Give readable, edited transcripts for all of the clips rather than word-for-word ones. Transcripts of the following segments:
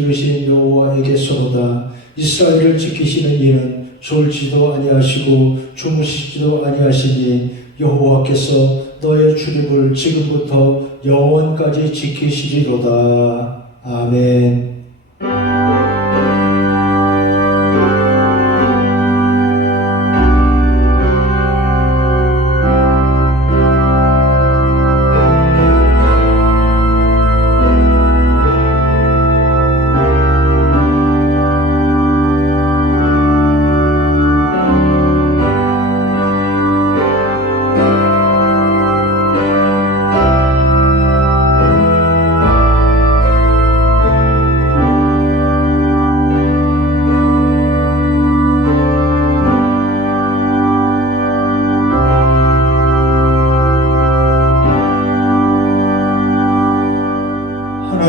지으신 여호와에게서로다. 이스라엘을 지키시는 이는 졸지도 아니하시고 주무시지도 아니하시니 여호와께서 너의 출입을 지금부터 영원까지 지키시리로다. 아멘.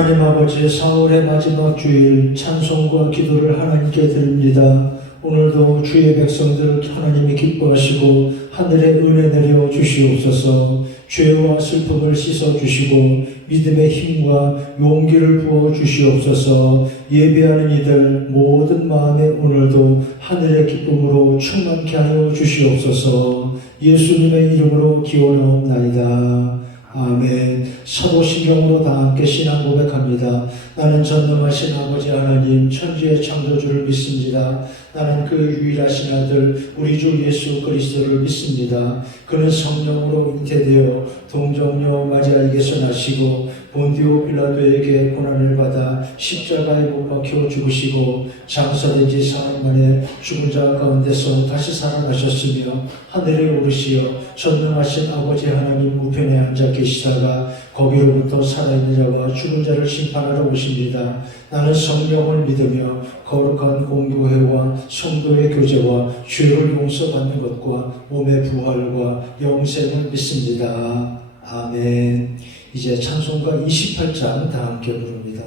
하나님 아버지, 4월의 마지막 주일 찬송과 기도를 하나님께 드립니다. 오늘도 주의 백성들 하나님이 기뻐하시고 하늘의 은혜 내려 주시옵소서. 죄와 슬픔을 씻어 주시고 믿음의 힘과 용기를 부어 주시옵소서. 예배하는 이들 모든 마음에 오늘도 하늘의 기쁨으로 충만케 하여 주시옵소서. 예수님의 이름으로 기원하옵나이다. 아멘. 사도신경으로 다 함께 신앙 고백합니다. 나는 전능하신 아버지 하나님 천지의 창조주를 믿습니다. 나는 그 유일하신 아들 우리 주 예수 그리스도를 믿습니다. 그는 성령으로 잉태되어 동정녀 마리아에게서 나시고 본디오 빌라도에게 고난을 받아 십자가에 못 박혀 죽으시고 장사된 지 사흘 만에 죽은 자 가운데서 다시 살아나셨으며 하늘에 오르시어 전능하신 아버지 하나님 우편에 앉아 계시다가 거기로부터 살아있는 자와 죽은 자를 심판하러 오십니다. 나는 성령을 믿으며 거룩한 공교회와 성도의 교제와 죄를 용서받는 것과 몸의 부활과 영생을 믿습니다. 아멘. 이제 찬송가 28장 다 함께 부릅니다.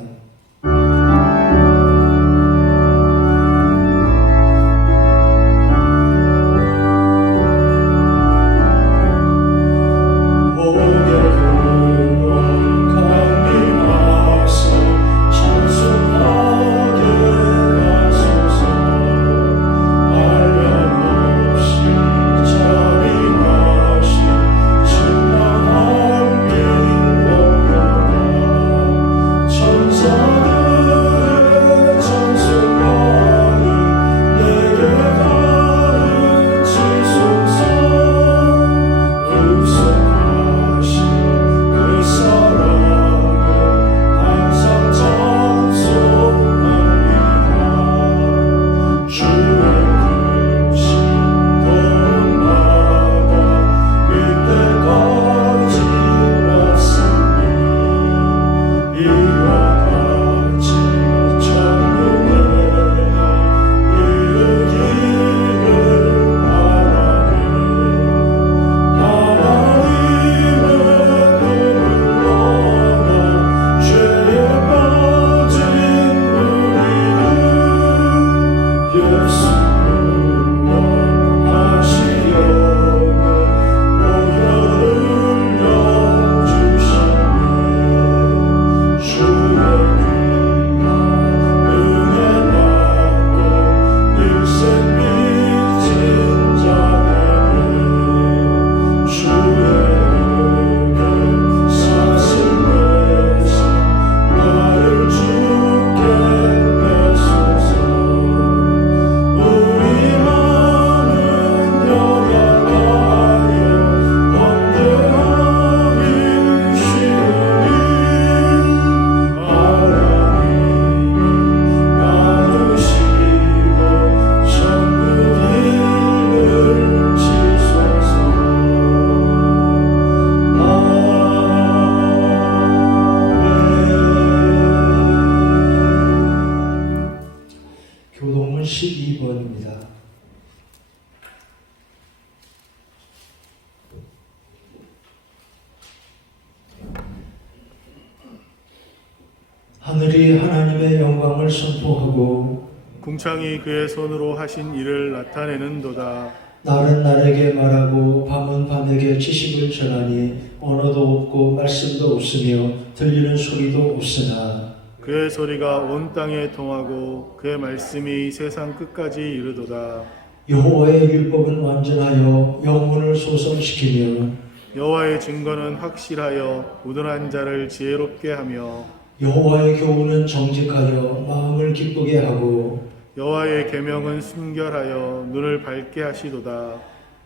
하늘이 하나님의 영광을 선포하고 궁창이 그의 손으로 하신 일을 나타내는도다. 날은 날에게 말하고 밤은 밤에게 지식을 전하니 언어도 없고 말씀도 없으며 들리는 소리도 없으나 그의 소리가 온 땅에 통하고 그의 말씀이 세상 끝까지 이르도다. 여호와의 율법은 완전하여 영혼을 소성시키며 여호와의 증거는 확실하여 우둔한 자를 지혜롭게 하며 여호와의 교훈은 정직하여 마음을 기쁘게 하고 여호와의 계명은 순결하여 눈을 밝게 하시도다.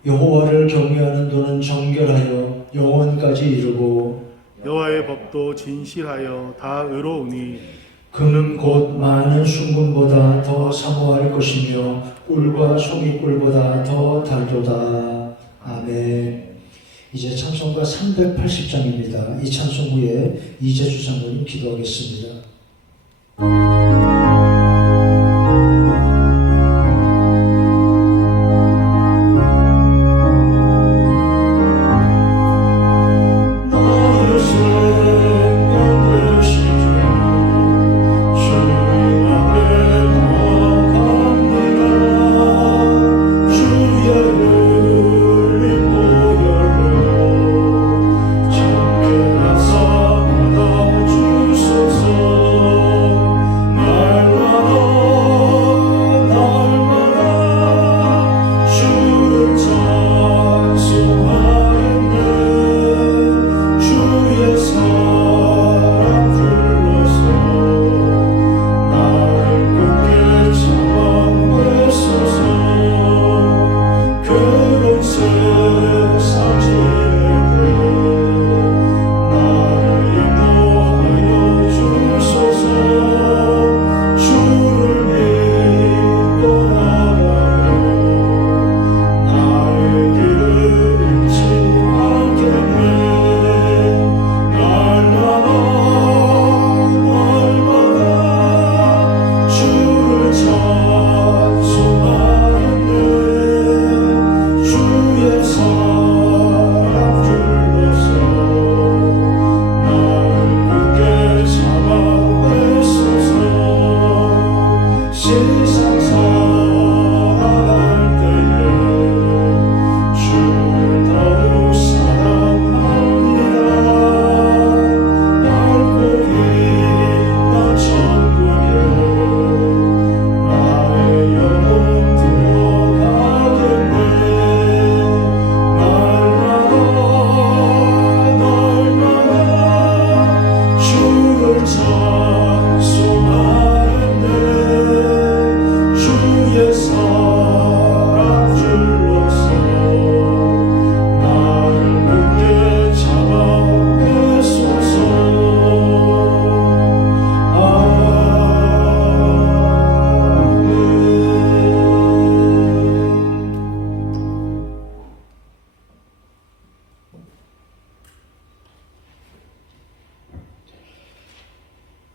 여호와를 경외하는 도는 정결하여 영원까지 이르고 여호와의 법도 진실하여 다 의로우니 그는 곧 많은 순금보다 더 사모할 것이며 꿀과 소미꿀보다 더 달도다. 아멘. 이제 찬송가 380장입니다. 이 찬송 후에 이재수 장로님 기도하겠습니다.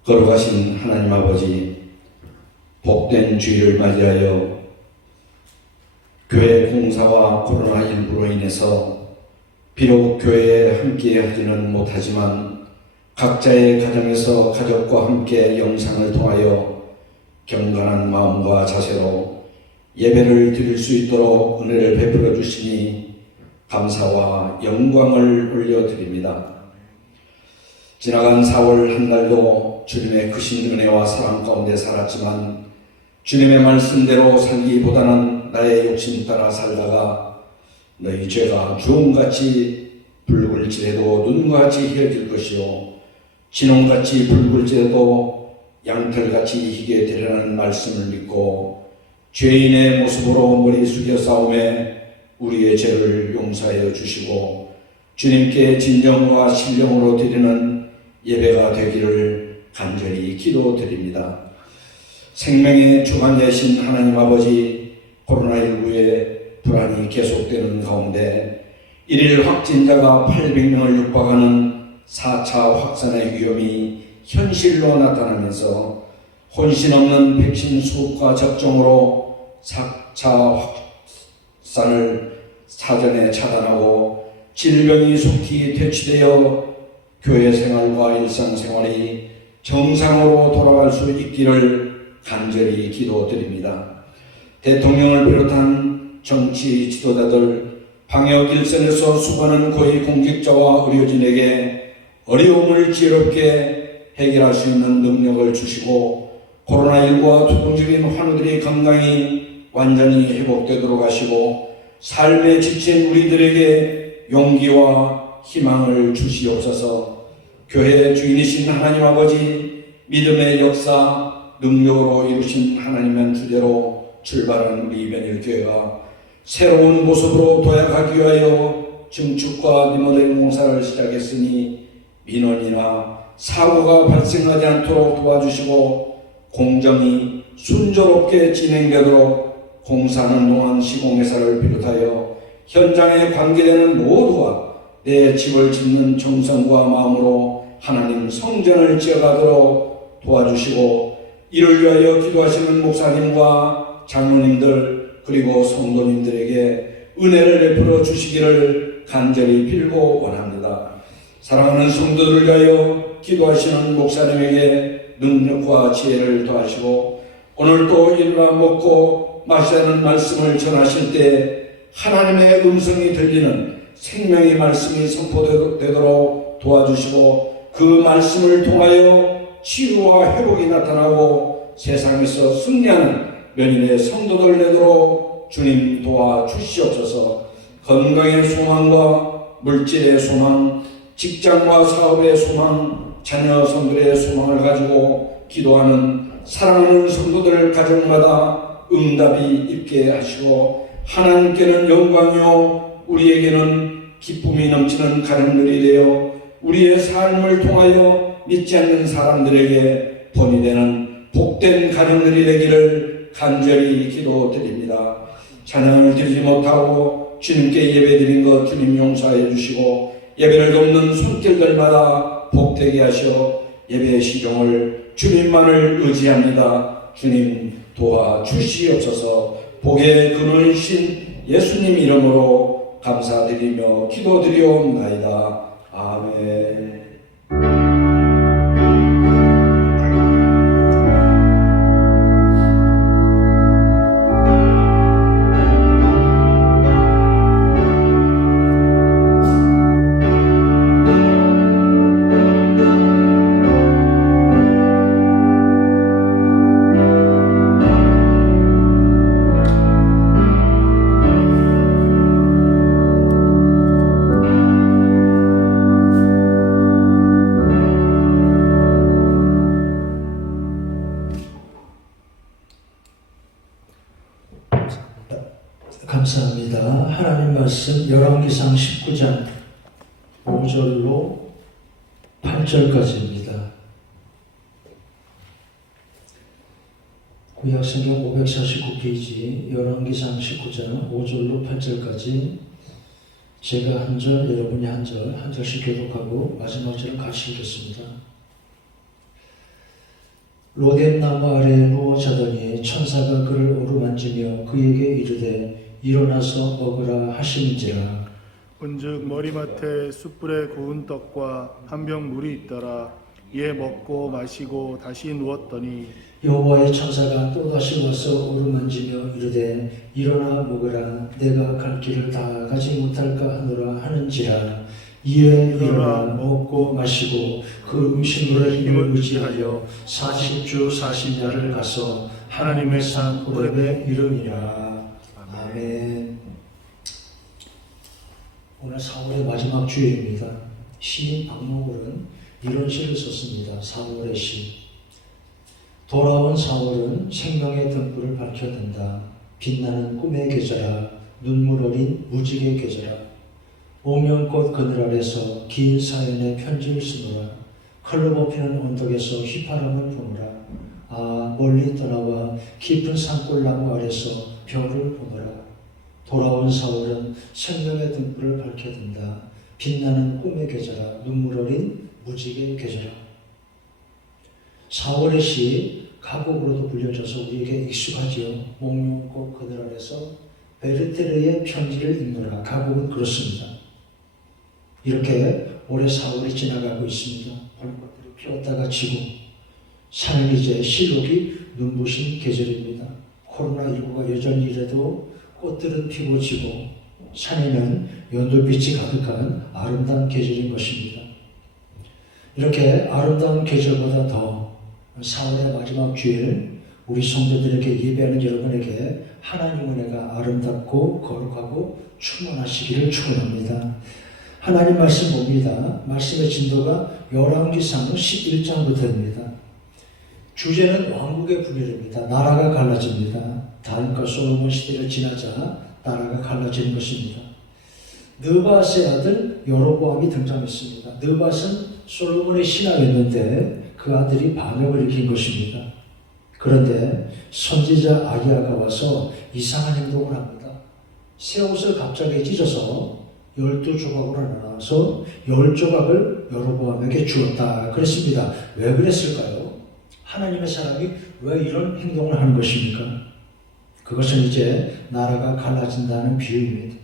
걸어가신 하나님 아버지, 복된 주일을 맞이하여 교회 공사와 코로나19로 인해서 비록 교회에 함께 하지는 못하지만 각자의 가정에서 가족과 함께 영상을 통하여 경건한 마음과 자세로 예배를 드릴 수 있도록 은혜를 베풀어 주시니 감사와 영광을 올려드립니다. 지나간 4월 한 달도 주님의 크신 은혜와 사랑 가운데 살았지만 주님의 말씀대로 살기보다는 나의 욕심 따라 살다가 너희 죄가 주홍같이 붉을지라도 눈같이 희어질 것이요 진홍같이 붉을지라도 양털같이 희게 되리라는 말씀을 믿고 죄인의 모습으로 머리 숙여 싸움에 우리의 죄를 용서하여 주시고 주님께 진정과 신령으로 드리는 예배가 되기를 간절히 기도드립니다. 생명의 주관자이신 하나님 아버지, 코로나19의 불안이 계속되는 가운데 1일 확진자가 800명을 육박하는 4차 확산의 위험이 현실로 나타나면서 혼신 없는 백신 수급과 접종으로 4차 확산을 사전에 차단하고 질병이 속히 퇴치되어 교회 생활과 일상생활이 정상으로 돌아갈 수 있기를 간절히 기도드립니다. 대통령을 비롯한 정치 지도자들, 방역 일선에서 수고하는 고위 공직자와 의료진에게 어려움을 지혜롭게 해결할 수 있는 능력을 주시고 코로나19와 투병적인 환우들이 건강히 완전히 회복되도록 하시고 삶에 지친 우리들에게 용기와 희망을 주시옵소서. 교회의 주인이신 하나님 아버지, 믿음의 역사 능력으로 이루신 하나님의 주제로 출발한 우리 이변일교회가 새로운 모습으로 도약하기 위하여 증축과 리모델링 공사를 시작했으니 민원이나 사고가 발생하지 않도록 도와주시고 공정이 순조롭게 진행되도록 공사하는 동안 시공회사를 비롯하여 현장에 관계되는 모두가 내 집을 짓는 정성과 마음으로 하나님 성전을 지어가도록 도와주시고 이를 위하여 기도하시는 목사님과 장로님들 그리고 성도님들에게 은혜를 베풀어 주시기를 간절히 빌고 원합니다. 사랑하는 성도들을 위하여 기도하시는 목사님에게 능력과 지혜를 더하시고 오늘도 일어나 먹고 마시라는 말씀을 전하실 때 하나님의 음성이 들리는 생명의 말씀이 선포되도록 도와주시고 그 말씀을 통하여 치유와 회복이 나타나고 세상에서 승리하는 면인의 성도들 되도록 주님 도와주시옵소서. 건강의 소망과 물질의 소망, 직장과 사업의 소망, 자녀 성들의 소망을 가지고 기도하는 사랑하는 성도들 가정마다 응답이 있게 하시고 하나님께는 영광이요 우리에게는 기쁨이 넘치는 가정들이 되어 우리의 삶을 통하여 믿지 않는 사람들에게 본이 되는 복된 가정들이 되기를 간절히 기도드립니다. 찬양을 드리지 못하고 주님께 예배드린 것 주님 용서해 주시고 예배를 돕는 손길들마다 복되게 하시어 예배의 시종을 주님만을 의지합니다. 주님 도와주시옵소서. 복의 근원이신 예수님 이름으로 감사드리며 기도드리옵나이다. 아멘. 감사합니다. 하나님 말씀 열왕기상 19장 5절로 8절까지입니다. 구약성경 549페이지 열왕기상 19장 5절로 8절까지 제가 한 절, 여러분이 한 절, 한 절씩 교독하고 마지막 절은 같이 읽겠습니다. 로뎀나무 아래에 누워 자더니 천사가 그를 어루만지며 그에게 이르되 일어나서 먹으라 하시는지라. 본즉 머리맡에 숯불에 구운 떡과 한 병 물이 있더라. 이에 먹고 마시고 다시 누웠더니 여호와의 천사가 또다시 와서 어루만지며 이르되 일어나 먹으라. 내가 갈 길을 다 가지 못할까 하노라 하는지라. 이에 일어나 먹고 마시고 그 음식물의 힘을 의지하여 40주 40야를 가서 하나님의 산 호렙에 이르니라. 아멘. 오늘 4월의 마지막 주일입니다. 시인 박노걸은 이런 시를 썼습니다. 4월의 시. 돌아온 4월은 생명의 등불을 밝혀낸다. 빛나는 꿈의 계절아, 눈물 어린 무지개 계절아. 옥면꽃 그늘 아래서 긴 사연의 편지를 쓰노라. 칼로 뽑히는 언덕에서 휘파람을 부노라. 아, 멀리 떠나와 깊은 산골나무 아래서 별을 보노라. 돌아온 4월은 생명의 등불을 밝혀든다. 빛나는 꿈의 계절아, 눈물 어린 무지개 계절아. 4월의 시 가곡으로도 불려져서 우리에게 익숙하지요. 목련꽃 그늘 아래서 베르테르의 편지를 읽노라. 가곡은 그렇습니다. 이렇게 올해 4월이 지나가고 있습니다. 봄꽃들이 피었다가 지고 산은 이제 실록이 눈부신 계절입니다. 코로나19가 여전히 이래도 꽃들은 피고 지고 산에는 연돌빛이 가득한 아름다운 계절인 것입니다. 이렇게 아름다운 계절보다 더 4월의 마지막 주일 우리 성도들에게 예배하는 여러분에게 하나님 은혜가 아름답고 거룩하고 충만하시기를 축원합니다. 하나님 말씀 봅니다. 말씀의 진도가 열왕기상 11장부터입니다. 주제는 왕국의 분열입니다. 나라가 갈라집니다. 다윗과 솔로몬 시대를 지나자 나라가 갈라지는 것입니다. 느밧의 아들 여로보암이 등장했습니다. 느밧은 솔로몬의 신하였는데 그 아들이 반역을 일으킨 것입니다. 그런데 선지자 아히야가 와서 이상한 행동을 합니다. 새 옷을 갑자기 찢어서 12조각으로 나눠서 10조각을 여로보암에게 주었다 그랬습니다. 왜 그랬을까요? 하나님의 사람이 왜 이런 행동을 하는 것입니까? 그것은 이제 나라가 갈라진다는 비유입니다.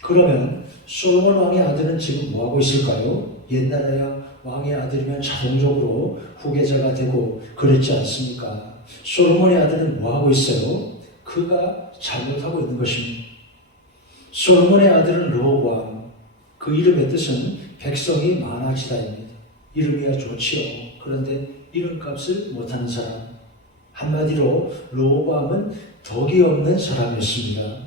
그러면 솔로몬 왕의 아들은 지금 뭐하고 있을까요? 옛날에야 왕의 아들이면 자동적으로 후계자가 되고 그랬지 않습니까? 솔로몬의 아들은 뭐하고 있어요? 그가 잘못하고 있는 것입니다. 솔로몬의 아들은 르호보암, 그 이름의 뜻은 백성이 많아지다입니다. 이름이야 좋지요. 그런데 이름값을 못하는 사람. 한마디로 르호보암은 덕이 없는 사람이었습니다.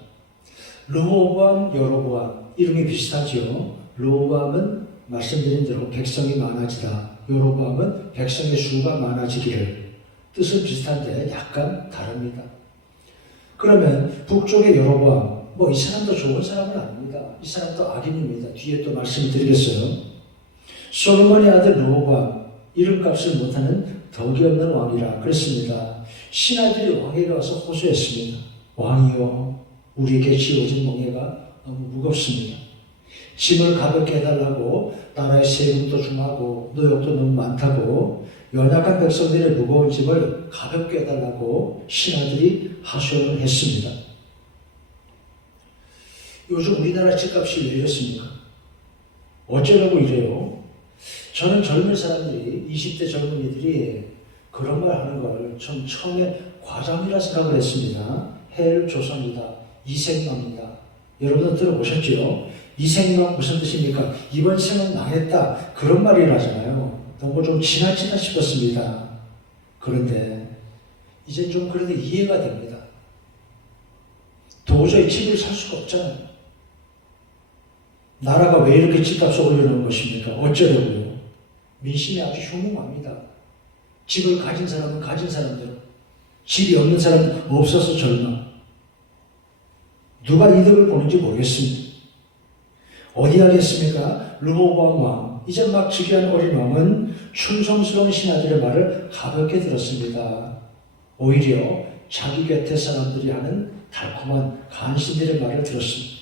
르호보암, 여로보암 이름이 비슷하지요. 르호보암은 말씀드린 대로 백성이 많아지다. 여로보암은 백성의 수가 많아지기를. 뜻은 비슷한데 약간 다릅니다. 그러면 북쪽의 여로보암, 이 사람도 좋은 사람은 아닙니다. 이 사람도 악인입니다. 뒤에 또 말씀드리겠어요. 솔로몬의 아들 르호보암, 이름값을 못하는 덕이 없는 왕이라 그랬습니다. 신하들이 왕에게 와서 호소했습니다. 왕이여, 우리에게 지어진 멍에가 너무 무겁습니다. 짐을 가볍게 해달라고 나라의 세금도 중하고 노역도 너무 많다고 연약한 백성들의 무거운 짐을 가볍게 해달라고 신하들이 하소연을 했습니다. 요즘 우리나라 집값이 왜 이렇습니까? 어쩌라고 이래요? 저는 젊은 사람들이 20대 젊은이들이 그런 말 하는 걸 좀 처음에 과장이라 생각을 했습니다. 헬조선이다. 이생망이다. 여러분들 들어보셨죠? 이생망 무슨 뜻입니까? 이번 생은 망했다. 그런 말을 하잖아요. 너무 좀 지나치다 싶었습니다. 그런데 이제 좀 그래도 이해가 됩니다. 도저히 집을 살 수가 없잖아요. 나라가 왜 이렇게 집값을 올려놓은 것입니까? 어쩌려고요? 민심이 아주 흉흉합니다. 집을 가진 사람은 가진 사람대로, 집이 없는 사람은 없어서 절망. 누가 이득을 보는지 모르겠습니다. 어디 하겠습니까? 르호보암 왕, 이제 막 즉위한 어린 왕은 충성스러운 신하들의 말을 가볍게 들었습니다. 오히려 자기 곁에 사람들이 하는 달콤한 간신들의 말을 들었습니다.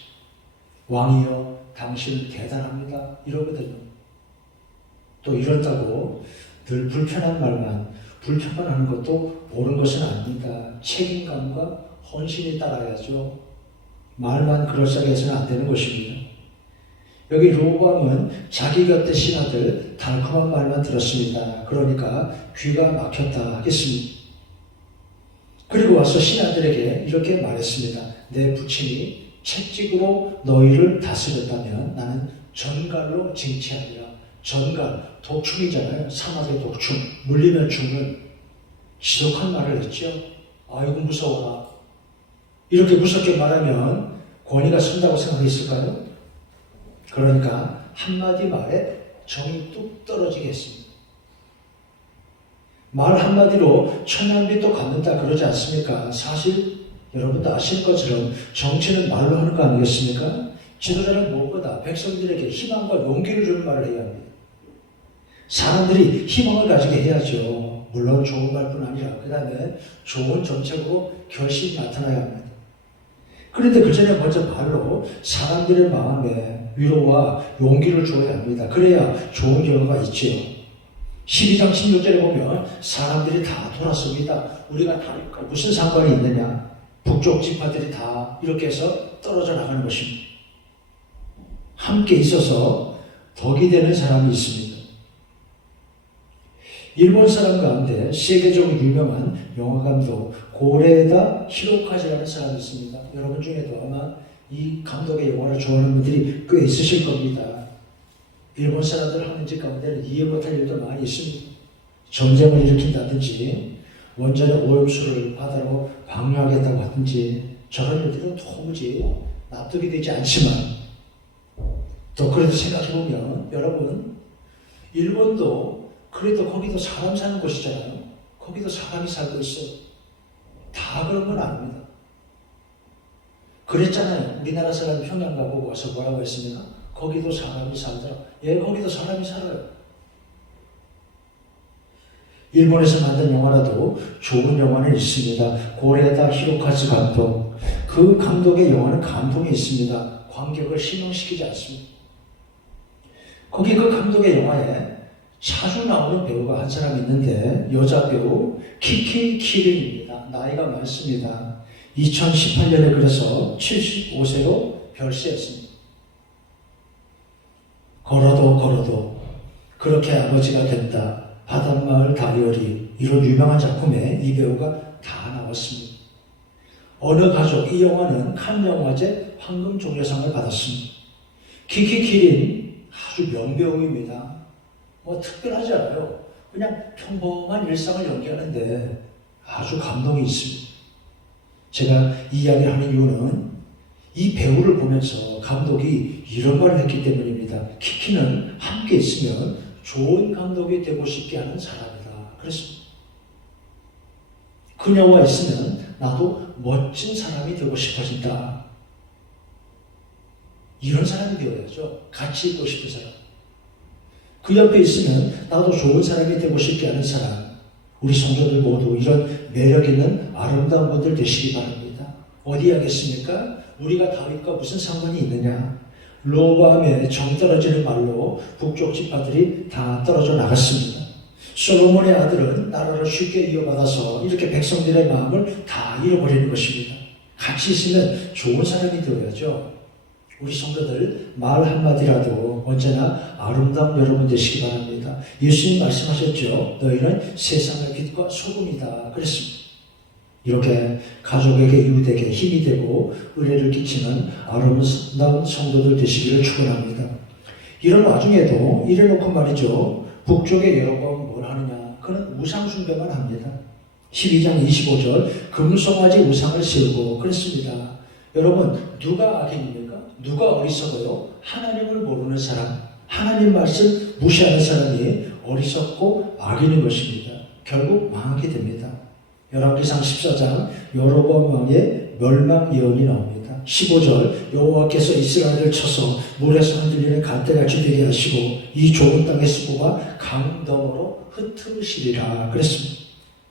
왕이여, 당신은 대단합니다. 이러거든요. 또 이런다고 늘 불편한 말만, 불평만 하는 것도 옳은 것은 아닙니다. 책임감과 헌신이 따라야죠. 말만 그럴싸하게 해서는 안 되는 것입니다. 여기 르호보암은 자기 곁에 신하들 달콤한 말만 들었습니다. 그러니까 귀가 막혔다 하겠습니다. 그리고 와서 신하들에게 이렇게 말했습니다. 내 부친이 채찍으로 너희를 다스렸다면 나는 전갈로 징치하리라. 전갈, 독충이잖아요. 사막의 독충, 물리면 죽는 지독한 말을 했죠. 아이고 무서워라. 이렇게 무섭게 말하면 권위가 선다고 생각했을까요? 그러니까 한마디 말에 정이 뚝 떨어지게 했습니다. 말 한마디로 천냥빚도 갚는다 그러지 않습니까? 사실 여러분도 아실 것처럼 정치는 말로 하는 거 아니겠습니까? 지도자는 무엇보다 백성들에게 희망과 용기를 주는 말을 해야 합니다. 사람들이 희망을 가지게 해야죠. 물론 좋은 말뿐 아니라 그 다음에 좋은 정책으로 결실이 나타나야 합니다. 그런데 그 전에 먼저 말로 사람들의 마음에 위로와 용기를 줘야 합니다. 그래야 좋은 결과가 있지요. 12장 16절에 보면 사람들이 다 돌아섭니다. 우리가 다 무슨 상관이 있느냐. 북쪽 지파들이 다 이렇게 해서 떨어져 나가는 것입니다. 함께 있어서 덕이 되는 사람이 있습니다. 일본 사람 가운데 세계적으로 유명한 영화감독 고레다 히로카즈라는 사람이 있습니다. 여러분 중에도 아마 이 감독의 영화를 좋아하는 분들이 꽤 있으실 겁니다. 일본 사람들 하는 짓 가운데는 이해 못할 일도 많이 있습니다. 전쟁을 일으킨다든지 원전의 오염수를 바다로 방류하겠다고 하든지 저런 일들은 도무지 납득이 되지 않지만 또 그래도 생각해보면 여러분 일본도 그래도 거기도 사람 사는 곳이잖아요. 거기도 사람이 살고 있어요. 다 그런 건 아닙니다. 그랬잖아요. 우리나라 사람 평양 가보고 와서 뭐라고 했습니까? 거기도 사람이 살더라. 예, 거기도 사람이 살아요. 일본에서 만든 영화라도 좋은 영화는 있습니다. 고레다 히로카즈 감독. 그 감독의 영화는 감동이 있습니다. 관객을 실망시키지 않습니다. 거기 그 감독의 영화에 자주 나오는 배우가 한 사람 있는데 여자 배우 키키 키린입니다. 나이가 많습니다. 2018년에 그래서 75세로 별세했습니다. 걸어도 그렇게 아버지가 된다. 바닷마을 다이어리 이런 유명한 작품에 이 배우가 다 나왔습니다. 어느 가족 이 영화는 칸 영화제 황금 종려상을 받았습니다. 키키 키린 아주 명배우입니다. 뭐 특별하지 않아요. 그냥 평범한 일상을 연기하는데 아주 감동이 있습니다. 제가 이 이야기를 하는 이유는 이 배우를 보면서 감독이 이런 말을 했기 때문입니다. 키키는 함께 있으면 좋은 감독이 되고 싶게 하는 사람이다. 그랬습니다. 그녀와 있으면 나도 멋진 사람이 되고 싶어진다. 이런 사람이 되어야죠. 같이 있고 싶은 사람. 그 옆에 있으면 나도 좋은 사람이 되고 싶게 하는 사람. 우리 성도들 모두 이런 매력 있는 아름다운 분들 되시기 바랍니다. 어디 하겠습니까? 우리가 다윗과 무슨 상관이 있느냐? 로보암의 정 떨어지는 말로 북쪽 지파들이 다 떨어져 나갔습니다. 솔로몬의 아들은 나라를 쉽게 이어받아서 이렇게 백성들의 마음을 다 잃어버리는 것입니다. 같이 있으면 좋은 사람이 되어야죠. 우리 성도들 말 한마디라도 언제나 아름다운 여러분 되시기 바랍니다. 예수님 말씀하셨죠. 너희는 세상의 빛과 소금이다. 그랬습니다. 이렇게 가족에게 이웃에게 힘이 되고 은혜를 끼치는 아름다운 성도들 되시기를 축원합니다. 이런 와중에도 이래놓고 말이죠. 북쪽의 여로보암은 뭘 하느냐? 그는 우상 숭배만 합니다. 12장 25절 금송아지 우상을 세우고 그랬습니다. 여러분 누가 악인입니까? 누가 어리석어요? 하나님을 모르는 사람, 하나님 말씀 무시하는 사람이 어리석고 악인인 것입니다. 결국 망하게 됩니다. 열왕기상 14장 여로보암 왕의 멸망 예언이 나옵니다. 15절 여호와께서 이스라엘을 쳐서 물에서 흔들리는 갈대같이 되게 하시고 이 좁은 땅의 수고가 강 너머로 흩으시리라 그랬습니다.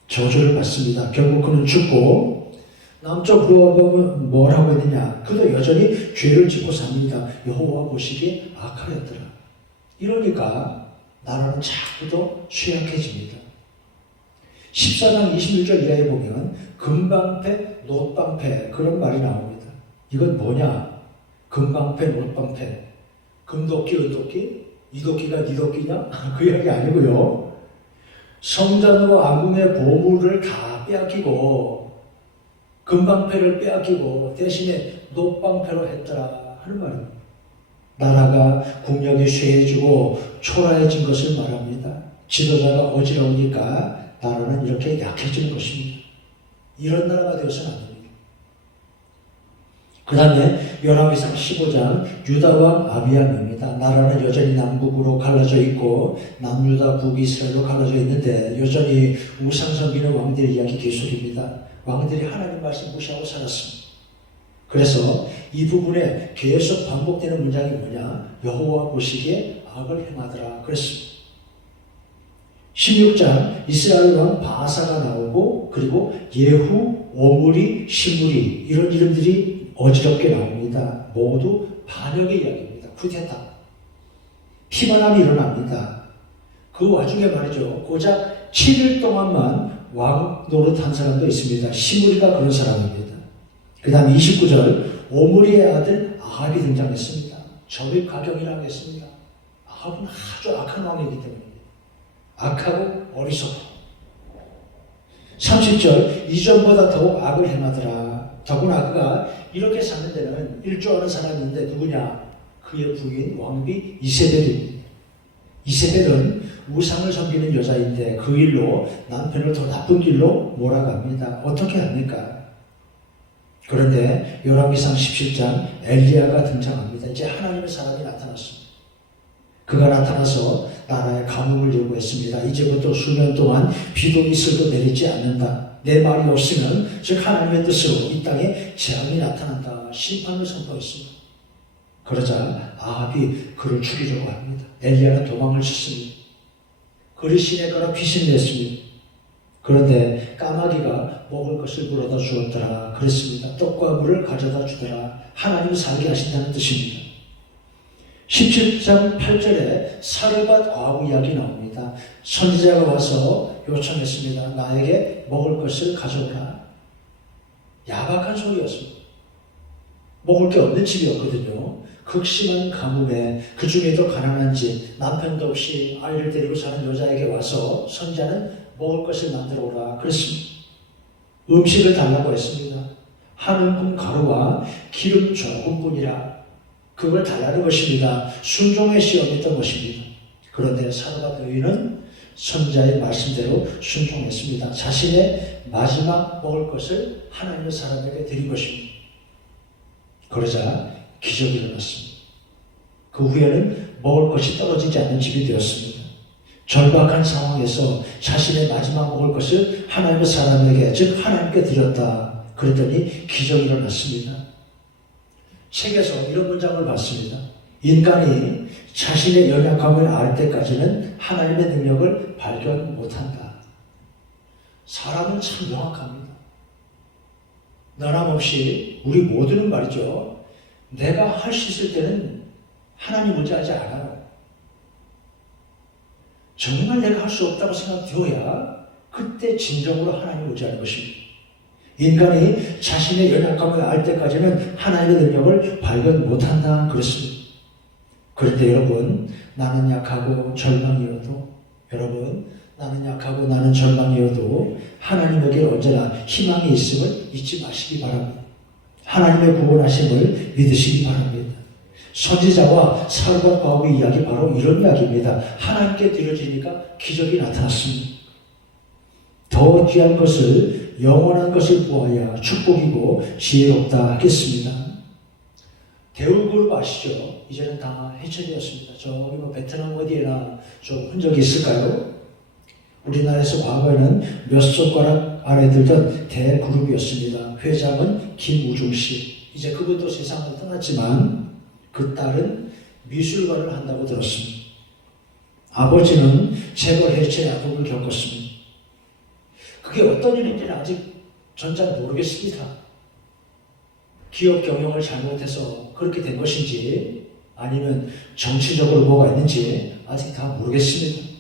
저주를 받습니다. 결국 그는 죽고 남쪽 여로보암은 뭘 하고 있느냐? 그도 여전히 죄를 짓고 삽니다. 여호와 보시기에 악하였더라. 이러니까 나라는 자꾸 더 쇠약해집니다. 14장 21절 이하에 보면 금방패, 놋방패 그런 말이 나옵니다. 이건 뭐냐? 금방패, 놋방패. 금도끼, 은도끼? 이 도끼가 네 도끼냐? 그 이야기 아니고요. 성전으로 아궁의 보물을 다 빼앗기고 금방패를 빼앗기고 대신에 놋방패로 했더라 하는 말입니다. 나라가 국력이 쇠해지고 초라해진 것을 말합니다. 지도자가 어지러우니까 나라는 이렇게 약해지는 것입니다. 이런 나라가 되어서는 안 됩니다. 그 다음에 열왕기상 15장 유다왕 아비암입니다. 나라는 여전히 남북으로 갈라져 있고 남유다 북이스라엘로 갈라져 있는데 여전히 우상 섬기는 왕들의 이야기 계속입니다. 왕들이 하나님 말씀 무시하고 살았습니다. 그래서 이 부분에 계속 반복되는 문장이 뭐냐? 여호와 보시기에 악을 행하더라 그랬습니다. 16장 이스라엘 왕 바사가 나오고 그리고 예후, 오므리, 시므리 이런 이름들이 어지럽게 나옵니다. 모두 반역의 이야기입니다. 쿠데타. 피만함이 일어납니다. 그 와중에 말이죠. 고작 7일 동안만 왕 노릇한 사람도 있습니다. 시므리가 그런 사람입니다. 그 다음 29절 오므리의 아들 아합이 등장했습니다. 저의 가경이라고 했습니다. 아합은 아주 악한 왕이기 때문입니다. 악하고 어리석고 30절 이전보다 더욱 악을 행하더라. 더구나 그가 이렇게 사는 데는 일조하는 사람이 있는데 누구냐? 그의 부인 왕비 이세벨입니다. 이세벨은 우상을 섬기는 여자인데 그 일로 남편을 더 나쁜 길로 몰아갑니다. 어떻게 합니까? 그런데 열왕기상 17장 엘리야가 등장합니다. 이제 하나님의 사람이 나타났습니다. 그가 나타나서 나라에 가뭄을 요구했습니다. 이제부터 수년 동안 비도 이슬도 내리지 않는다. 내 말이 없으면 즉 하나님의 뜻으로 이 땅에 재앙이 나타난다. 심판을 선포했습니다. 그러자 아합이 그를 죽이려고 합니다. 엘리야는 도망을 쳤습니다. 그를 시내가로 피신냈습니다. 그런데 까마귀가 먹을 것을 물어다 주었더라 그랬습니다. 떡과 물을 가져다 주더라. 하나님 살게 하신다는 뜻입니다. 17장 8절에 사르밧 과부 이야기 나옵니다. 선지자가 와서 요청했습니다. 나에게 먹을 것을 가져오라. 야박한 소리였습니다. 먹을 게 없는 집이었거든요. 극심한 가뭄에 그 중에도 가난한 집, 남편도 없이 아이를 데리고 사는 여자에게 와서 선지자는 먹을 것을 만들어 오라 그랬습니다. 음식을 달라고 했습니다. 한 움큼 가루와 기름 조금뿐이라 그걸 달라는 것입니다. 순종의 시험이었던 것입니다. 그런데 사르밧 여인은 선지자의 말씀대로 순종했습니다. 자신의 마지막 먹을 것을 하나님의 사람에게 드린 것입니다. 그러자 기적이 일어났습니다. 그 후에는 먹을 것이 떨어지지 않는 집이 되었습니다. 절박한 상황에서 자신의 마지막 먹을 것을 하나님의 사람에게 즉 하나님께 드렸다. 그랬더니 기적이 일어났습니다. 책에서 이런 문장을 봤습니다. 인간이 자신의 연약함을 알 때까지는 하나님의 능력을 발견 못한다. 사람은 참 명확합니다. 너남없이 우리 모두는 말이죠. 내가 할 수 있을 때는 하나님 의지하지 않아요. 정말 내가 할 수 없다고 생각되어야 그때 진정으로 하나님 의지하는 것입니다. 인간이 자신의 연약함을 알 때까지는 하나님의 능력을 발견 못한다 그랬습니다. 그런데 여러분, 나는 약하고 절망이어도 나는 절망이어도 하나님에게 언제나 희망이 있음을 잊지 마시기 바랍니다. 하나님의 구원하심을 믿으시기 바랍니다. 선지자와 사르밧 과부의 이야기 바로 이런 이야기입니다. 하나님께 드려지니까 기적이 나타났습니다. 더 귀한 것을 영원한 것을 보아야 축복이고 지혜롭다 하겠습니다. 대울그룹 아시죠? 이제는 다 해체되었습니다. 저기 베트남 어디에나 좀 흔적이 있을까요? 우리나라에서 과거에는 몇 손가락 안에 들던 대그룹이었습니다. 회장은 김우중씨. 이제 그분도 세상을 떠났지만 그 딸은 미술관을 한다고 들었습니다. 아버지는 재벌 해체 야독을 겪었습니다. 그게 어떤 일인지는 아직 전 잘 모르겠습니다. 기업 경영을 잘못해서 그렇게 된 것인지 아니면 정치적으로 뭐가 있는지 아직 다 모르겠습니다.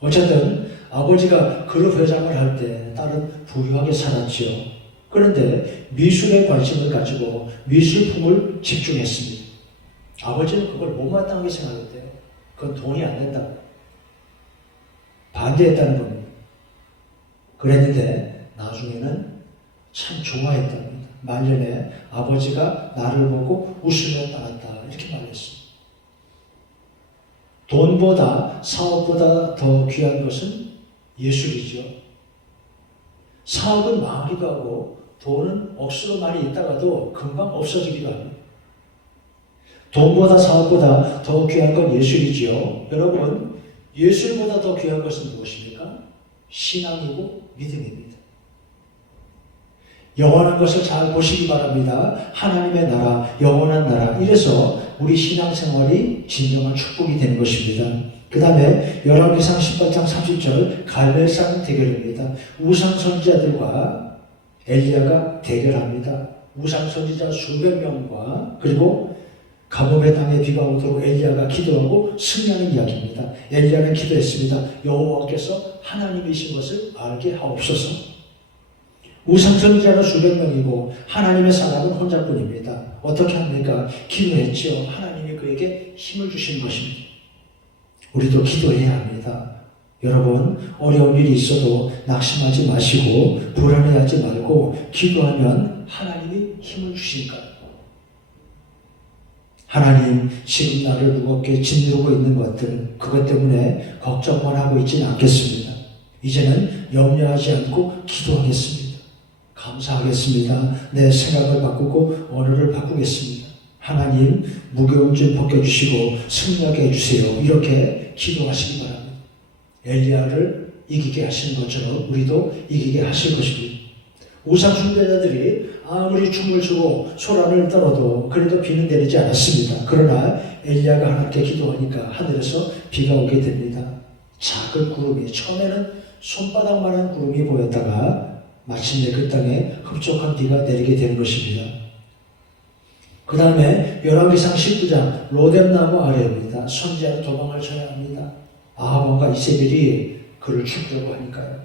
어쨌든 아버지가 그룹 회장을 할 때 딸은 부유하게 살았지요. 그런데 미술에 관심을 가지고 미술품을 집중했습니다. 아버지는 그걸 못마땅하게 생각했대요. 그건 돈이 안 된다. 반대했다는 겁니다. 그랬는데 나중에는 참 좋아했답니다. 말년에 아버지가 나를 보고 웃으며 따랐다 이렇게 말했습니다. 돈보다 사업보다 더 귀한 것은 예술이죠. 사업은 망하기도 하고 돈은 억수로 많이 있다가도 금방 없어지기도 합니다. 돈보다 사업보다 더 귀한 건 예술이지요. 여러분, 예술보다 더 귀한 것은 무엇입니까? 신앙이고 믿음입니다. 영원한 것을 잘 보시기 바랍니다. 하나님의 나라, 영원한 나라. 이래서 우리 신앙생활이 진정한 축복이 되는 것입니다. 그 다음에 열왕기상 18장 30절 갈멜산 대결입니다. 우상 선지자들과 엘리야가 대결합니다. 우상 선지자 수백 명과 그리고 가뭄의 땅에 비가 오도록 엘리야가 기도하고 승리하는 이야기입니다. 엘리야는 기도했습니다. 여호와께서 하나님이신 것을 알게 하옵소서. 우상 선지자는 수백 명이고 하나님의 사람은 혼자뿐입니다. 어떻게 합니까? 기도했죠. 하나님이 그에게 힘을 주시는 것입니다. 우리도 기도해야 합니다. 여러분, 어려운 일이 있어도 낙심하지 마시고 불안해하지 말고 기도하면 하나님이 힘을 주실까요? 하나님, 지금 나를 무겁게 짓누르고 있는 것들, 그것 때문에 걱정만 하고 있지는 않겠습니다. 이제는 염려하지 않고 기도하겠습니다. 감사하겠습니다. 내 생각을 바꾸고 언어를 바꾸겠습니다. 하나님, 무거움 좀 벗겨주시고 승리하게 해주세요. 이렇게 기도하시기 바랍니다. 엘리야를 이기게 하시는 것처럼 우리도 이기게 하실 것입니다. 우상 숭배자들이 아무리 춤을 추고 소란을 떨어도 그래도 비는 내리지 않았습니다. 그러나 엘리야가 하나님께 기도하니까 하늘에서 비가 오게 됩니다. 작은 구름이, 처음에는 손바닥만한 구름이 보였다가 마침내 그 땅에 흡족한 비가 내리게 되는 것입니다. 그 다음에 열왕기상 19장 로뎀나무 아래입니다. 선지자는 도망을 쳐야 합니다. 아합 왕과 이세벨이 그를 죽이려고 하니까요.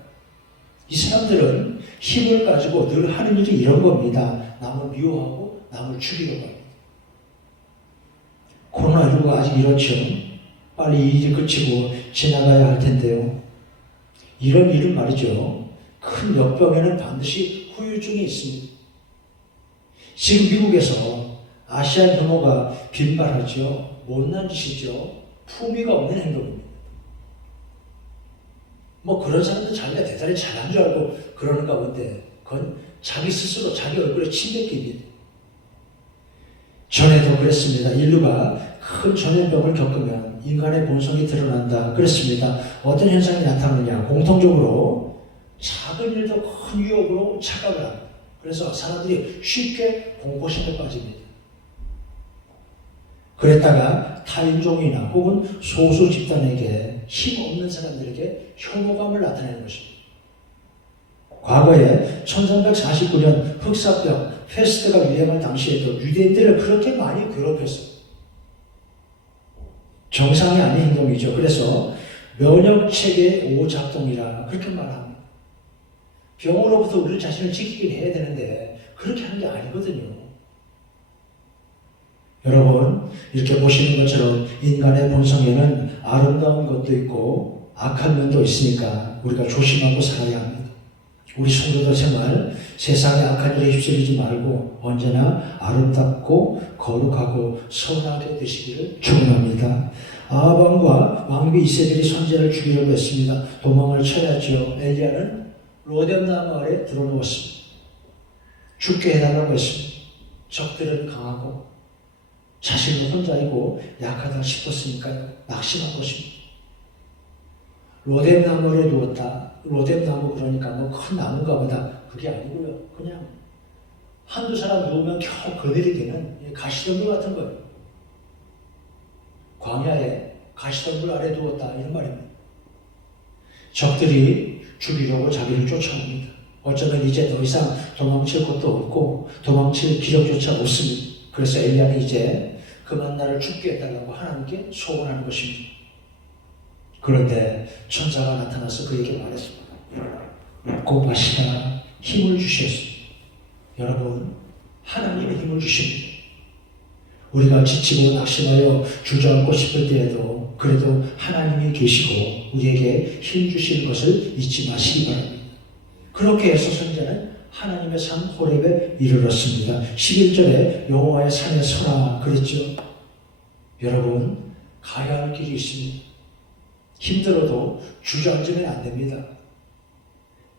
이 사람들은 힘을 가지고 늘 하는 일이 이런 겁니다. 남을 미워하고 남을 죽이려고 합니다. 코로나19가 아직 이렇죠. 빨리 이 일이 그치고 지나가야 할 텐데요. 이런 일은 말이죠. 큰 역병에는 반드시 후유증이 있습니다. 지금 미국에서 아시안 혐오가 빈발하죠. 못난 짓이죠. 품위가 없는 행동입니다. 뭐 그런 사람들 자기가 대단히 잘한 줄 알고 그러는 가운데 그건 자기 스스로 자기 얼굴에 침 뱉기입니다. 전에도 그랬습니다. 인류가 큰 전염병을 겪으면 인간의 본성이 드러난다 그랬습니다. 어떤 현상이 나타나느냐, 공통적으로 작은 일도 큰 위협으로 착각을 합니다. 그래서 사람들이 쉽게 공포심에 빠집니다. 그랬다가 타인종이나 혹은 소수 집단에게 힘없는 사람들에게 혐오감을 나타내는 것입니다. 과거에 1349년 흑사병 페스트가 유행할 당시에도 유대인들을 그렇게 많이 괴롭혔어요. 정상이 아닌 행동이죠. 그래서 면역체계 오작동이라 그렇게 말합니다. 병으로부터 우리 자신을 지키긴 해야 되는데 그렇게 하는 게 아니거든요. 여러분, 이렇게 보시는 것처럼 인간의 본성에는 아름다운 것도 있고 악한 면도 있으니까 우리가 조심하고 살아야 합니다. 우리 성도들 생활, 세상의 악한 일에 휩쓸리지 말고 언제나 아름답고 거룩하고 선하게 되시기를 축원합니다. 아합 왕과 왕비 이세벨이 선지자를 죽이려고 했습니다. 도망을 쳐야죠. 엘리야는 로뎀나무 아래 들어누웠습니다. 죽게 해달라고 했습니다. 적들은 강하고 자신은 혼자이고 약하다 싶었으니까요. 낙심한 것입니다. 로뎀나무에 누웠다. 로뎀나무 그러니까 뭐 큰 나무가 보다 그게 아니고요. 그냥 한두 사람 누우면 겨우 그늘이 되는 가시덤불 같은 거예요. 광야에 가시덤불 아래 누웠다 이런 말입니다. 적들이 죽이려고 자기를 쫓아옵니다. 어쩌면 이제 더 이상 도망칠 곳도 없고 도망칠 기력조차 없습니다. 그래서 엘리야는 이제 그만 나를 죽게 해달라고 하나님께 소원하는 것입니다. 그런데 천사가 나타나서 그에게 말했습니다. 먹고 마시라, 힘을 주셨습니다. 여러분, 하나님의 힘을 주십니다. 우리가 지치고 낙심하여 주저앉고 싶을 때에도 그래도 하나님이 계시고 우리에게 힘 주시는 것을 잊지 마시기 바랍니다. 그렇게 해서 선지자는 하나님의 산 호렙에 이르렀습니다. 11절에 여호와의 산에 서라 그랬죠. 여러분, 가야 할 길이 있습니다. 힘들어도 주저앉으면 안 됩니다.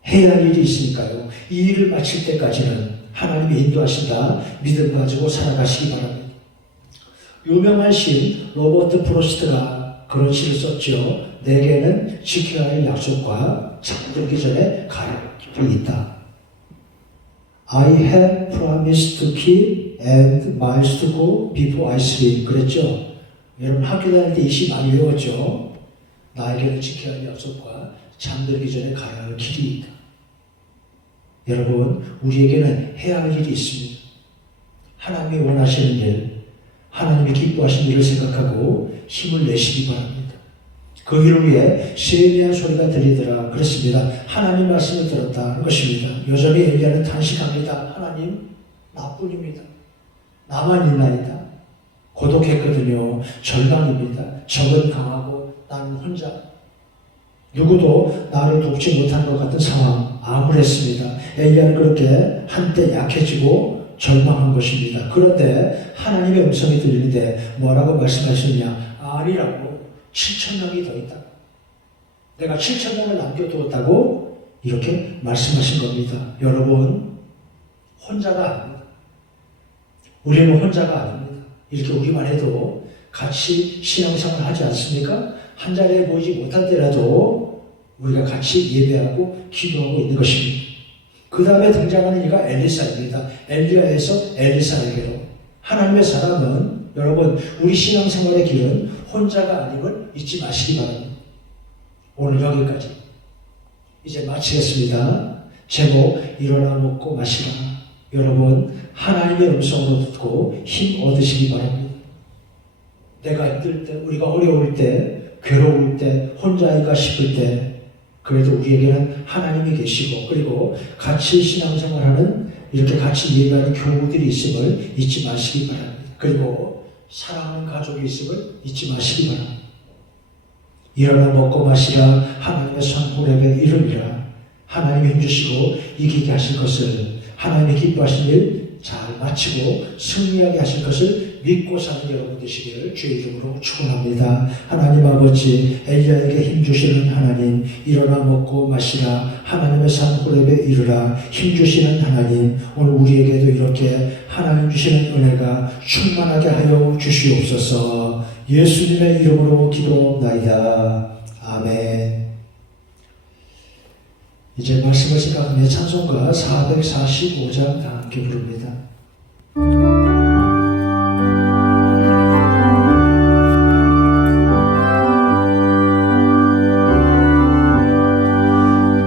해야 할 일이 있으니까요. 이 일을 마칠 때까지는 하나님이 인도하신다 믿음 가지고 살아가시기 바랍니다. 유명한 시인 로버트 프로스트가 그런 시를 썼죠. 내게는 지켜야 할 약속과 잠들기 전에 가야 할 길이 있다. I have promised to keep and miles to go before I sleep. 그랬죠. 여러분 학교 다닐 때 이 시 많이 외웠죠. 나에게는 지켜야 할 약속과 잠들기 전에 가야 할 길이 있다. 여러분, 우리에게는 해야 할 일이 있습니다. 하나님이 원하시는 일, 하나님이 기뻐하시는 일을 생각하고 힘을 내시기 바랍니다. 그 일을 위해 세미한 소리가 들리더라 그랬습니다. 하나님 말씀을 들었다는 것입니다. 여전히 엘리야는 탄식합니다. 하나님, 나뿐입니다. 나만 있나이다. 고독했거든요. 절망입니다. 적은 강하고 나는 혼자. 누구도 나를 돕지 못한 것 같은 상황, 암울했습니다. 엘리야는 그렇게 한때 약해지고 절망한 것입니다. 그런데 하나님의 음성이 들리는데 뭐라고 말씀하셨냐? 아니라고 7,000명이 더 있다. 내가 7,000명을 남겨두었다고 이렇게 말씀하신 겁니다. 여러분, 혼자가 아닙니다. 우리는 혼자가 아닙니다. 이렇게 우리만 해도 같이 신앙생활을 하지 않습니까? 한 자리에 모이지 못할 때라도 우리가 같이 예배하고 기도하고 있는 것입니다. 그 다음에 등장하는 이가 엘리사입니다. 엘리야에서 엘리사에게로. 하나님의 사람은 여러분, 우리 신앙생활의 길은 혼자가 아님을 잊지 마시기 바랍니다. 오늘 여기까지. 이제 마치겠습니다. 제목, 일어나 먹고 마시라. 여러분, 하나님의 음성으로 듣고 힘 얻으시기 바랍니다. 내가 힘들 때, 우리가 어려울 때, 괴로울 때, 혼자인가 싶을 때, 그래도 우리에게는 하나님이 계시고, 그리고 같이 신앙생활하는, 이렇게 같이 예배하는 교우들이 있음을 잊지 마시기 바랍니다. 그리고 사랑하는 가족이 있음을 잊지 마시기 바랍니다. 일어나 먹고 마시라. 하나님의 선 호렙에 이름이라. 하나님이 힘주시고 이기게 하실 것을, 하나님이 기뻐하신 일 잘 마치고 승리하게 하실 것을 믿고 사는 여러분 되시기를 주의 이름으로 축원합니다. 하나님 아버지, 엘리야에게 힘주시는 하나님, 일어나 먹고 마시라. 하나님의 산 호렙에 이르라. 힘주시는 하나님, 오늘 우리에게도 이렇게 하나님 주시는 은혜가 충만하게 하여 주시옵소서. 예수님의 이름으로 기도나이다. 아멘. 이제 말씀을 생각하며 찬송가 445장 다 함께 부릅니다.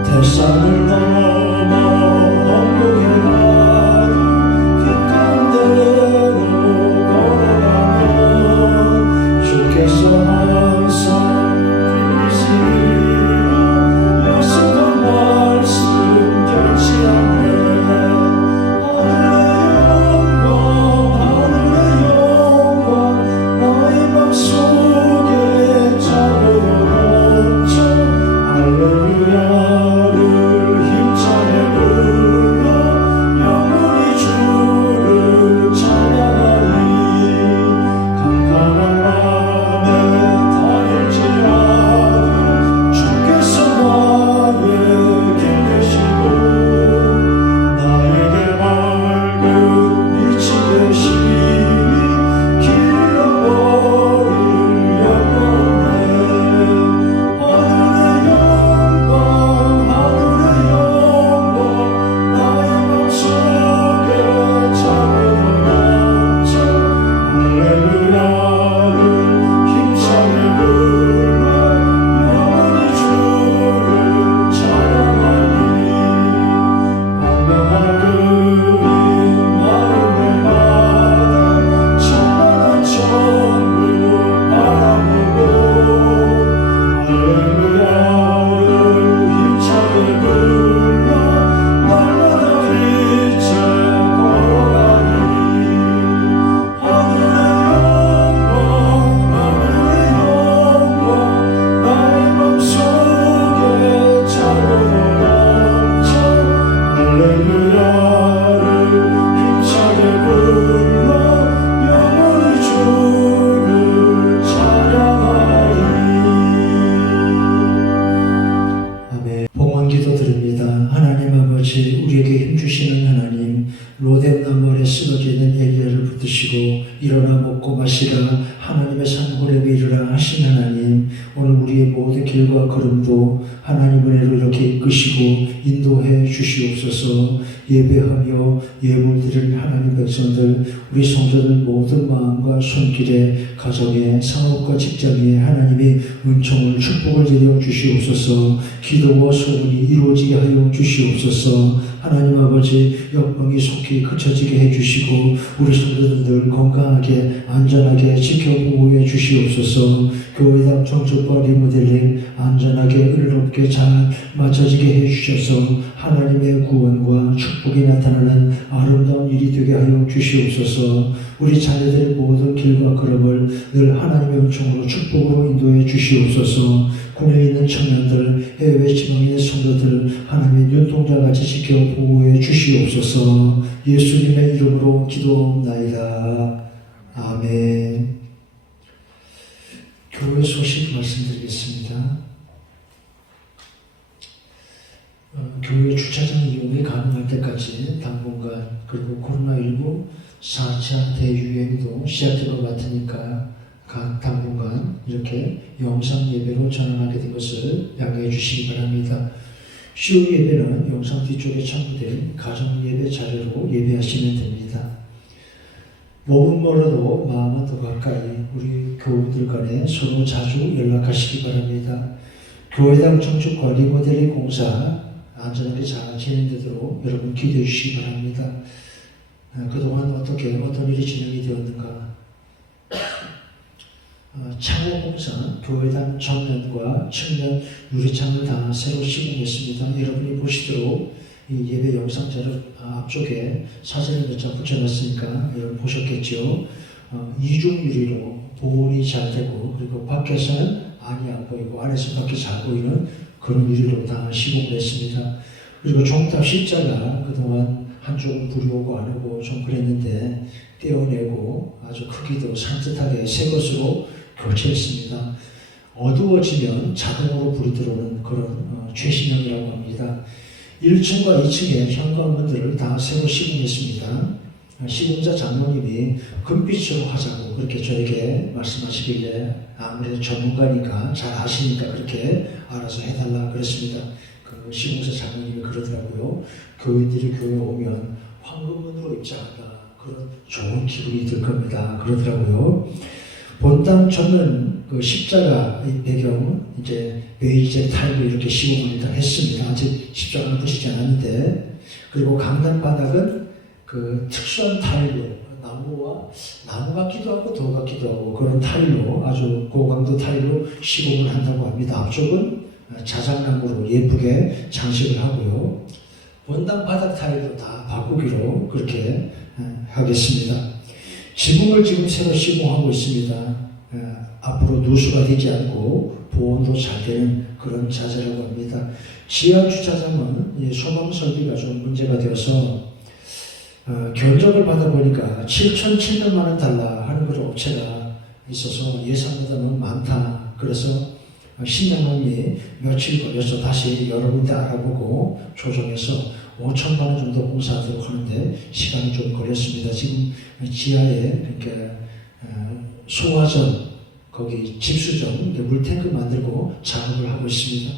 대산을 넘어 언덕에 가는 뒷가운데로 걸어가면 주께서 항상 계시리라. 약속한 말씀 변치 않네. 하늘의 영광 나의 맘속에 자고로 넘쳐. 할렐루야를 힘차게 불러 영원히 주를 찬양하리. 캄캄한 밤에 다닐지라도 주께서 나의 길 되시고 나에게 밝은 빛이 되시니 길을 잃어버릴 영혼에. 하늘의 영광 나의 맘속에 자고로 넘쳐. 할렐루야를 힘차게 불러 영원히 주를 찬양하리. 광명한 그림 마음에 받아 찬란한 천국 바라보고. 할렐루야를 힘차게 불러 날마다 빛에 걸어가리. 하늘의 영광 나의 맘속에 자고로 넘쳐. 할렐루야를 힘차게 불러 영원히 주를 찬양하리. 아멘. 봉헌기도 드립니다. 하나님 아버지, 우리에게 힘주시는 하나님, 로뎀나무 아래 쓰러져 있는 엘리야를 붙드시고 일어나 먹고 마시라. 하나님의 산 호렙에 이르라 하신 하나님, 오늘 우리의 모든 길과 걸음도 하나님 은혜로 이렇게 이끄시고 인도해 주시옵소서. 예배하며 예물드릴 하나님 백성들, 우리 성도들 모든 마음과 손길에, 가정에, 상업과 직장에 하나님이 은총을 축복을 내려 주시옵소서. 기도와 소원이 이루어지게 하여 주시옵소서. 하나님 아버지, 역병이 속히 그쳐지게 해주시고 우리 성도들 건강하게 안전하게 지켜보호해 주시옵소서. 교회당 정축과 리모델링 안전하게 은혜롭게 잘 마쳐지게 해주셔서 하나님의 구원과 축복이 나타나는 아름다운 일이 되게 하여 주시옵소서. 우리 자녀들의 모든 길과 걸음을 늘 하나님의 은총으로 축복으로 인도해 주시옵소서. 국내에 있는 청년들, 해외 지방의 성도들 하나님의 눈동자같이 지켜 보호해 주시옵소서. 예수님의 이름으로 기도옵나이다. 아멘. 교회 소식 말씀드리겠습니다. 교회 주차장 이용이 가능할 때까지 당분간, 그리고 코로나19 4차 대유행도 시작될 것 같으니까 당분간 이렇게 영상 예배로 전환하게 된 것을 양해해 주시기 바랍니다. 시우 예배는 영상 뒤쪽에 첨부된 가정 예배 자료로 예배하시면 됩니다. 몸은 멀어도 마음은 더 가까이 우리 교우들 간에 서로 자주 연락하시기 바랍니다. 교회당 정축과 리모델링 공사 안전하게 잘 진행되도록 여러분 기도해 주시기 바랍니다. 그동안 어떤 일이 진행이 되었는가? 창호 공사, 교회당 정면과 측면 유리창을 다 새로 시공했습니다. 여러분이 보시도록 이 예배 영상 자료 앞쪽에 사진을 몇 장 붙여놨으니까 여러분 보셨겠죠? 이중 유리로 보온이 잘 되고, 그리고 밖에서는 안이 안 보이고 안에서 밖이 잘 보이는 그런 유리로 다 시공을 했습니다. 그리고 종탑 십자가 그동안 한쪽은 불이 오고 안 오고 좀 그랬는데 떼어내고 아주 크기도 산뜻하게 새 것으로 교체했습니다. 어두워지면 자동으로 불이 들어오는 그런 최신형이라고 합니다. 1층과 2층에 현관문들을 다 새로 시공했습니다. 시공자 장로님이 금빛으로 하자고 그렇게 저에게 말씀하시길래 아무래도 전문가니까 잘 아시니까 그렇게 알아서 해달라 그랬습니다. 그 시공사 장로님이 그러더라고요. 교인들이 교회 오면 황금문으로 입장한다. 그런 좋은 기분이 들 겁니다. 그러더라고요. 본당 전면 그 십자가 배경은 이제 베이지 타일로 이렇게 시공을 일단 했습니다. 아직 십자가는 붙이지 않았는데, 그리고 강단 바닥은 그 특수한 타일로 나무 같기도 하고 돌 같기도 하고 그런 타일로 아주 고강도 타일로 시공을 한다고 합니다. 앞쪽은 자작나무로 예쁘게 장식을 하고요. 본당 바닥 타일로 다 바꾸기로 그렇게 하겠습니다. 지붕을 지금 새로 시공하고 있습니다. 앞으로 누수가 되지 않고 보온도 잘 되는 그런 자재라고 합니다. 지하 주차장은 소방 설비가 좀 문제가 되어서 견적을 받아보니까 7,700만 원 달라 하는 그런 업체가 있어서 예상보다 너무 많다. 그래서 신장님이 며칠 걸려서 다시 여러 군데 알아보고 조정해서 5천만 원 정도 공사하도록 하는데 시간이 좀 걸렸습니다. 지금 지하에 이렇게 소화전, 거기 집수전, 물탱크 만들고 작업을 하고 있습니다.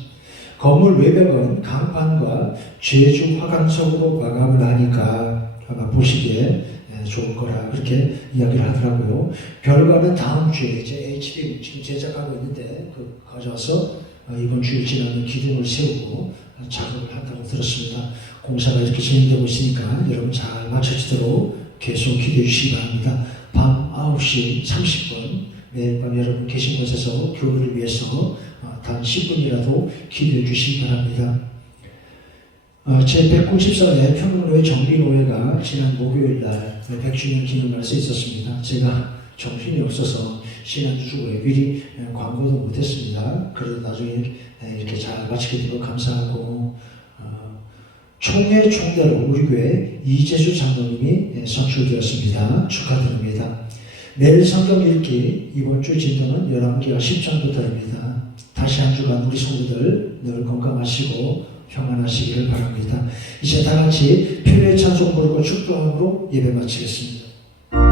건물 외벽은 강판과 제주 화강석으로 마감을 하니까 아마 보시기에 좋을 거라 그렇게 이야기를 하더라고요. 별관은 다음 주에 이제 HB 지금 제작하고 있는데 그 가져와서 이번 주일 지나면 기둥을 세우고 작업을 한다고 들었습니다. 공사가 이렇게 진행되고 있으니까 여러분 잘 맞춰지도록 계속 기도해 주시기 바랍니다. 밤 9시 30분 매일 밤 여러분 계신 곳에서 교회를 위해서 단 10분이라도 기도해 주시기 바랍니다. 제194회 평균노회 정기노회가 지난 목요일날 100주년 기념할 수 있었습니다. 제가 정신이 없어서 지난주 주에 미리 광고도 못했습니다. 그래도 나중에 이렇게 잘 마치게 되고 감사하고, 총회 총대로 우리 교회 이재수 장로님이 선출되었습니다. 축하드립니다. 내일 성경 읽기 이번 주 진도는 11개와 10장부터입니다. 다시 한 주간 우리 성도들 늘 건강하시고 평안하시기를 바랍니다. 이제 다 같이 표례 찬송 부르고 축도함으로 예배 마치겠습니다. 그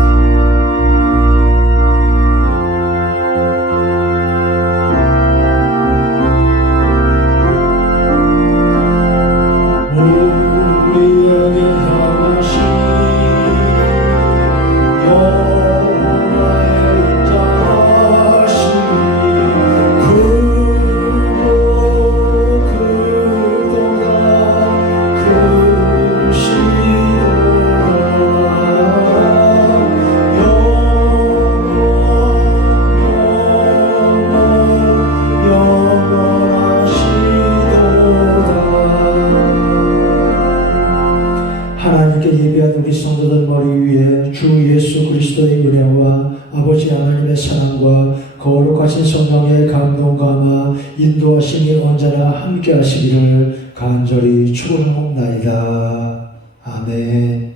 하나님께 예배한 우리 성도들 머리 위에 주 예수 그리스도의 은혜와 아버지 하나님의 사랑과 거룩하신 성령의 감동감화 인도하심이 언제나 함께 하시기를 간절히 축원하옵나이다. 아멘.